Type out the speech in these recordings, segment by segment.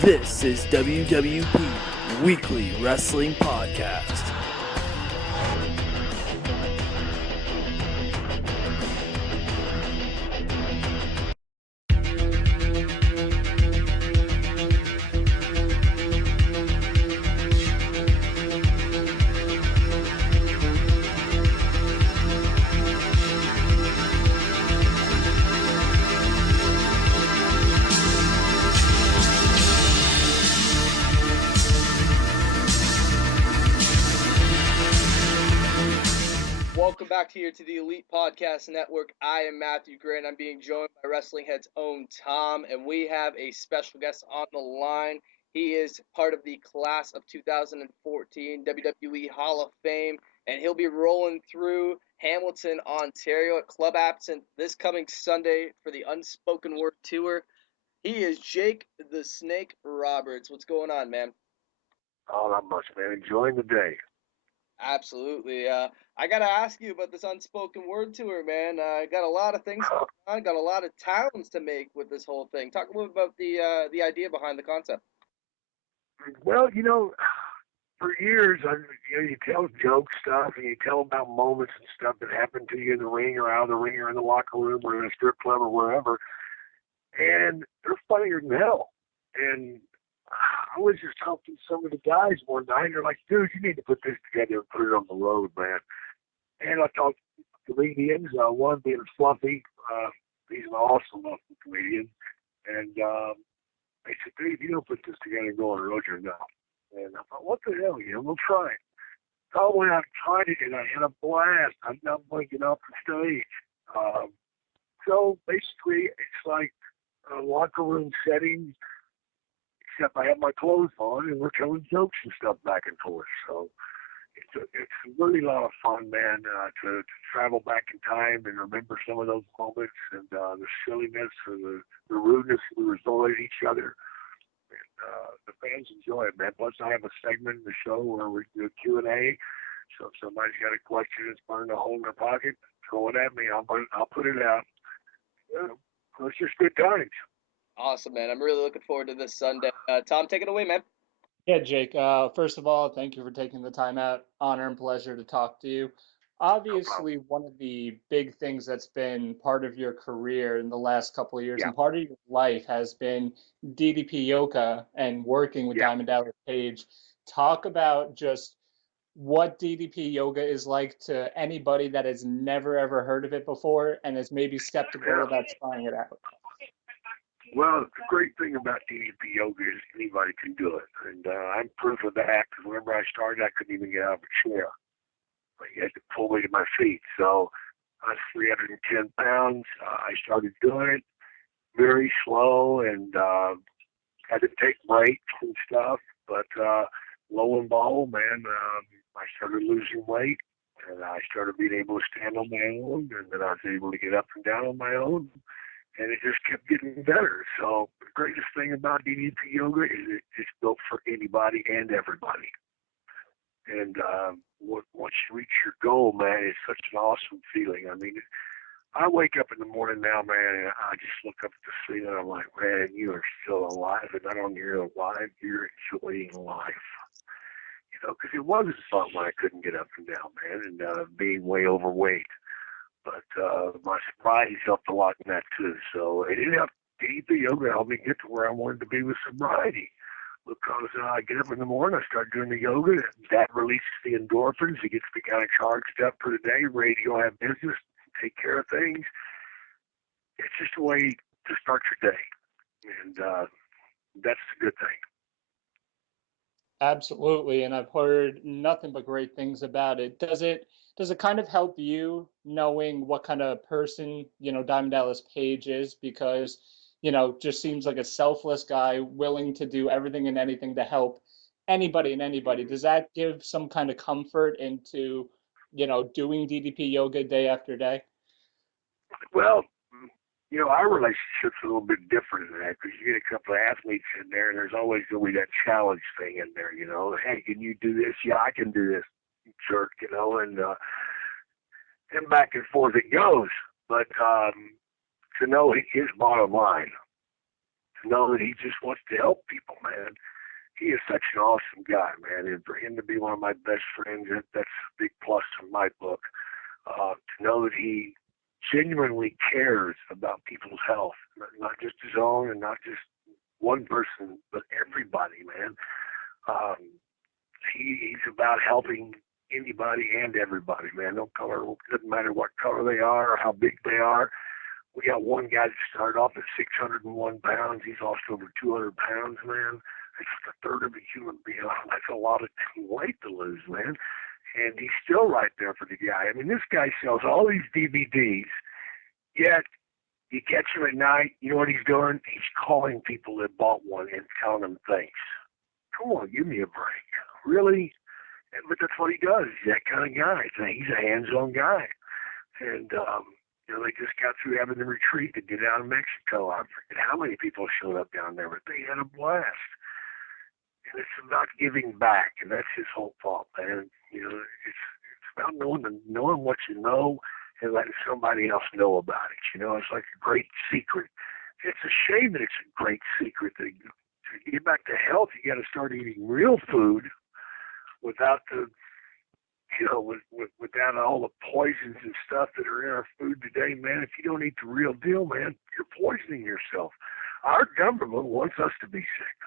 This is WWP Weekly Wrestling Podcast. Welcome back here to the Elite Podcast Network. I am Matthew Gray, and I'm being joined by Wrestling Head's own Tom, and we have a special guest on the line. He is part of the class of 2014 WWE Hall of Fame, and he'll be rolling through Hamilton, Ontario at Club Absinthe this coming Sunday for the Unspoken Word Tour. He is Jake the Snake Roberts. What's going on, man? Oh, not much, man. Enjoying the day. Absolutely. I got to ask you about this Unspoken Word Tour, man. Got a lot of things going on, got a lot of towns to make with this whole thing. Talk a little about the idea behind the concept. Well, for years, you tell joke stuff and you tell about moments and stuff that happened to you in the ring or out of the ring or in the locker room or in a strip club or wherever, and they're funnier than hell. And I was just talking to some of the guys one night, and they're like, dude, you need to put this together and put it on the road, man. And I talked to comedians, one being Fluffy. He's an awesome comedian. And they said, dude, if you don't put this together and go on the road, you're not. And I thought, what the hell, we'll try it. So I went out and tried it, and I had a blast. I'm not blinking off the stage. So basically, it's like a locker room setting, except I have my clothes on, and we're telling jokes and stuff back and forth. So it's really a lot of fun, man, to travel back in time and remember some of those moments and the silliness or the rudeness we were throwing at each other. And the fans enjoy it, man. Plus, I have a segment in the show where we do a Q&A. So if somebody's got a question that's burning a hole in their pocket, throw it at me. I'll put it out. It's just good times. Awesome, man. I'm really looking forward to this Sunday. Tom, take it away, man. Yeah, Jake, first of all, thank you for taking the time out. Honor and pleasure to talk to you. Obviously, one of the big things that's been part of your career in the last couple of years and part of your life has been DDP Yoga and working with Diamond Dallas Page. Talk about just what DDP Yoga is like to anybody that has never, ever heard of it before and is maybe skeptical about trying it out. Well, the great thing about DDP Yoga is anybody can do it. And I'm proof of that, because whenever I started, I couldn't even get out of a chair. You had to pull me to my feet. So I was 310 pounds. I started doing it very slow and had to take breaks and stuff. But lo and behold, man, I started losing weight. And I started being able to stand on my own. And then I was able to get up and down on my own. And it just kept getting better. So the greatest thing about DDP Yoga is it's built for anybody and everybody. And once you reach your goal, man, it's such an awesome feeling. I mean, I wake up in the morning now, man, and I just look up at the ceiling, and I'm like, man, you are still alive. And not only you're alive, you're enjoying life. Because it wasn't fun when I couldn't get up and down, man, and being way overweight. But my sobriety helped a lot in that too. So it ended up, DDP Yoga helped me get to where I wanted to be with sobriety. Because I get up in the morning, I start doing the yoga. That releases the endorphins. It gets me kind of charged up for the day, ready to go have business, take care of things. It's just a way to start your day. And that's a good thing. Absolutely. And I've heard nothing but great things about it. Does it kind of help you knowing what kind of person, Diamond Dallas Page is? Because, just seems like a selfless guy willing to do everything and anything to help anybody and anybody. Does that give some kind of comfort into, doing DDP Yoga day after day? Well, our relationship's a little bit different than that, because you get a couple of athletes in there, and there's always going to be that challenge thing in there, Hey, can you do this? Yeah, I can do this, jerk, and back and forth it goes. But to know his bottom line, to know that he just wants to help people, man. He is such an awesome guy, man. And for him to be one of my best friends, that's a big plus in my book. To know that he genuinely cares about people's health, not just his own and not just one person, but everybody, man. He's about helping anybody and everybody, man. No color, doesn't matter what color they are or how big they are. We got one guy that started off at 601 pounds. He's lost over 200 pounds, man. That's a third of a human being. That's a lot of weight to lose, man. And he's still right there for the guy. I mean, this guy sells all these DVDs, yet you catch him at night, you know what he's doing? He's calling people that bought one and telling them thanks. Come on, give me a break. Really? But that's what he does. He's that kind of guy. He's a hands-on guy. And, they just got through having the retreat to get out of Mexico. I forget how many people showed up down there, but they had a blast. And it's about giving back, and that's his whole thought, man. It's about knowing what you know and letting somebody else know about it. It's like a great secret. It's a shame that it's a great secret. To get back to health, you got to start eating real food without the without all the poisons and stuff that are in our food today, man. If you don't eat the real deal, man, you're poisoning yourself. Our government wants us to be sick.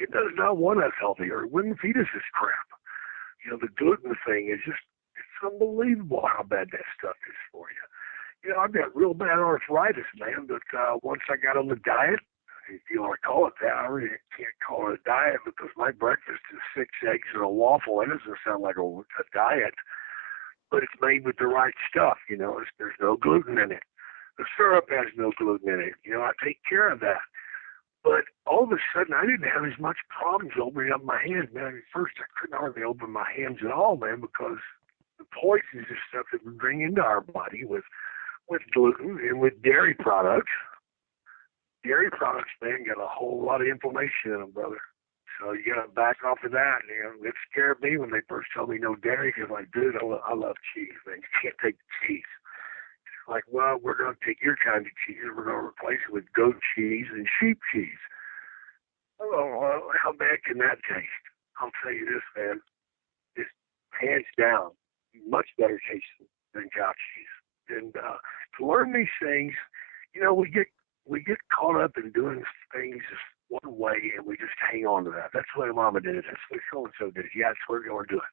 It does not want us healthy, or it wouldn't feed us this crap. The gluten thing is it's unbelievable how bad that stuff is for you. I've got real bad arthritis, man, but once I got on the diet, if you want to call it that, I really can't call it a diet because my breakfast is 6 eggs and a waffle. It doesn't sound like a diet, but it's made with the right stuff. There's no gluten in it. The syrup has no gluten in it. I take care of that. But all of a sudden, I didn't have as much problems opening up my hands, man. At first, I couldn't hardly open my hands at all, man, because the poisons and stuff that we bring into our body with gluten and with dairy products. Dairy products, man, got a whole lot of inflammation in them, brother. So you got to back off of that. It scared me when they first told me no dairy because, like, dude, I love cheese, man. You can't take the cheese. It's like, well, we're going to take your kind of cheese and we're going to replace it with goat cheese and sheep cheese. Oh, well, how bad can that taste? I'll tell you this, man. It's hands down much better taste than cow cheese. And to learn these things, we get caught up in doing things one way, and we just hang on to that. That's the way Mama did it. That's the way so-and-so did it. Yeah, that's what we're going to do it.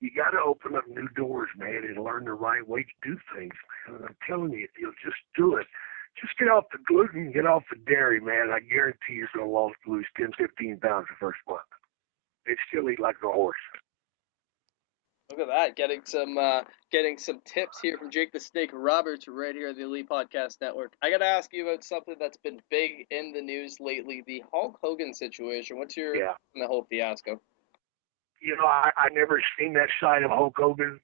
You got to open up new doors, man, and learn the right way to do things, man. And I'm telling you, if you'll just do it, just get off the gluten, get off the dairy, man. I guarantee you're going to lose 10, 15 pounds the first month. They'd still eat like a horse. Look at that, getting some tips here from Jake the Snake Roberts right here at the Elite Podcast Network. I got to ask you about something that's been big in the news lately, the Hulk Hogan situation. What's your on the whole fiasco? I never seen that side of Hulk Hogan.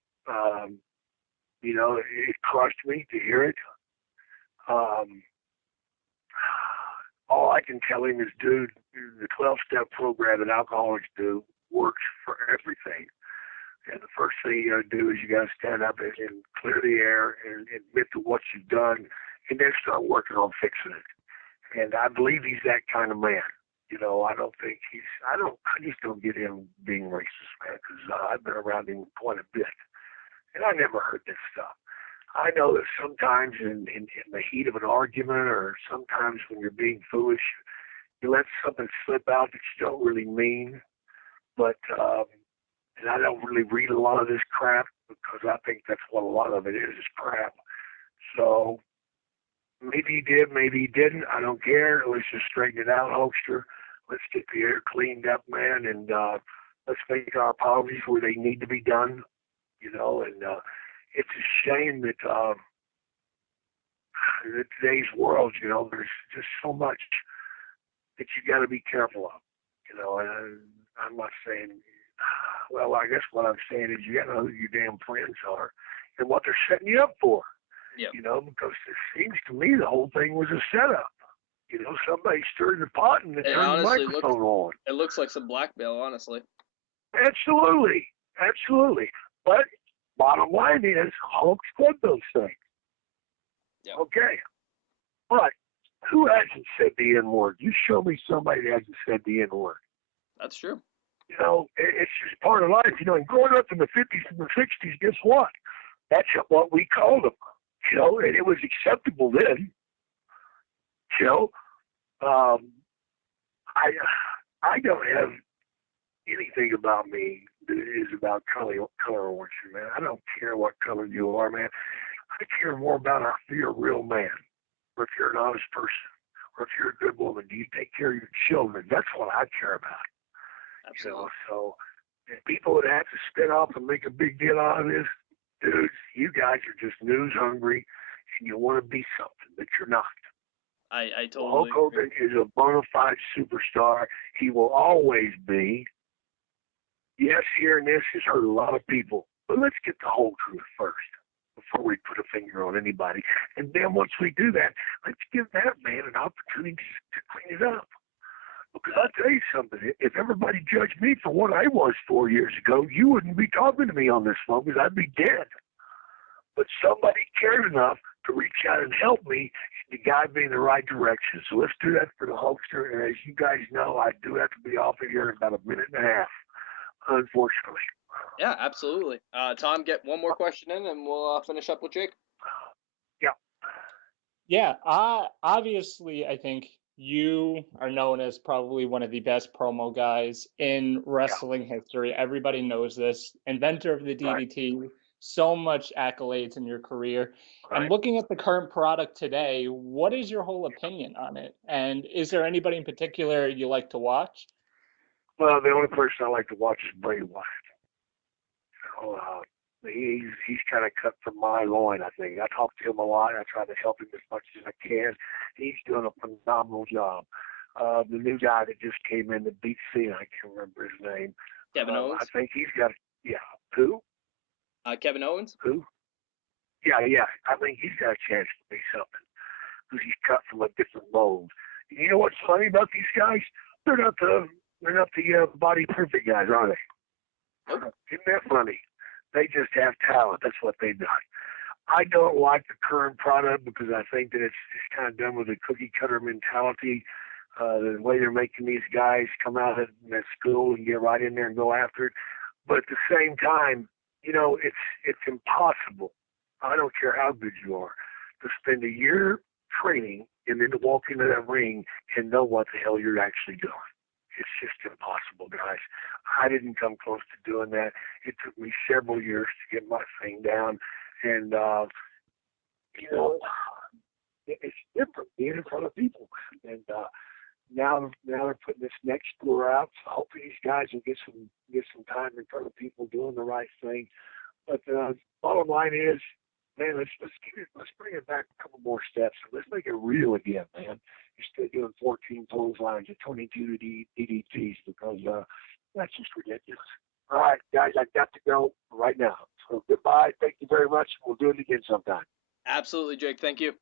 It crushed me to hear it. All I can tell him is, dude, the 12-step program that alcoholics do works for everything. And the first thing you got to do is you got to stand up and clear the air and admit to what you've done, and then start working on fixing it. And I believe he's that kind of man. I just don't get him being racist, man, because I've been around him quite a bit, and I never heard this stuff. I know that sometimes in the heat of an argument, or sometimes when you're being foolish, you let something slip out that you don't really mean. But and I don't really read a lot of this crap because I think that's what a lot of it is crap. So maybe he did, maybe he didn't. I don't care. Let's just straighten it out, Hulkster. Let's get the air cleaned up, man, and let's make our apologies where they need to be done, and it's a shame that in today's world, there's just so much that you got to be careful of, and I'm not saying, well, I guess what I'm saying is you got to know who your damn friends are and what they're setting you up for, because it seems to me the whole thing was a setup. Somebody stirred the pot and turned the microphone on. It looks like some blackmail, honestly. Absolutely. But bottom line is, Hulk said those things. Yep. Okay. But who hasn't said the N-word? You show me somebody that hasn't said the N-word. That's true. You know, it's just part of life. You know, and growing up in the 50s and the 60s, guess what? That's what we called them. You know, and it was acceptable then. You know, I don't have anything about me that is about color orchard, man. I don't care what color you are, man. I care more about if you're a real man, or if you're an honest person, or if you're a good woman. Do you take care of your children? That's what I care about. Absolutely. You know, so if people would have to spin off and make a big deal out of this, dudes, you guys are just news hungry, and you want to be something that you're not. I totally Hulk Hogan is a bona fide superstar. He will always be. Yes, hearing this has hurt a lot of people, but let's get the whole truth first before we put a finger on anybody. And then once we do that, let's give that man an opportunity to clean it up. Because I'll tell you something, if everybody judged me for what I was 4 years ago, you wouldn't be talking to me on this phone because I'd be dead. But somebody cared enough to reach out and help me to guide me in the right direction. So let's do that for the Hulkster. And as you guys know, I do have to be off of here in about a minute and a half, unfortunately. Yeah, absolutely. Tom, get one more question in, and we'll finish up with Jake. Yeah, obviously, I think you are known as probably one of the best promo guys in wrestling history. Everybody knows this. Inventor of the DDT, so much accolades in your career. Right. And looking at the current product today, what is your whole opinion on it? And is there anybody in particular you like to watch? Well, the only person I like to watch is Bray Wyatt. So, he's kind of cut from my loin, I think. I talk to him a lot. I try to help him as much as I can. He's doing a phenomenal job. The new guy that just came in that beat Cena, I can't remember his name. Kevin Owens? I think he's got, who? Kevin Owens? Who? Yeah. I think he's got a chance to be something because he's cut from a different mold. You know what's funny about these guys? They're not the body perfect guys, are they? Nope. Isn't that funny? They just have talent. That's what they've done. I don't like the current product because I think that it's kind of done with a cookie cutter mentality. The way they're making these guys come out of that school and get right in there and go after it. But at the same time, you know, it's impossible. I don't care how good you are to spend a year training and then to walk into that ring and know what the hell you're actually doing. It's just impossible, guys. I didn't come close to doing that. It took me several years to get my thing down. And, you know, it's different being in front of people. And now they're putting this next tour out. So hopefully these guys will get some time in front of people doing the right thing. But the bottom line is, man, let's bring it back a couple more steps. Let's make it real again, man. Instead of doing 14 clotheslines and 22 DDTs because that's just ridiculous. All right, guys, I've got to go right now. So goodbye. Thank you very much. We'll do it again sometime. Absolutely, Jake. Thank you.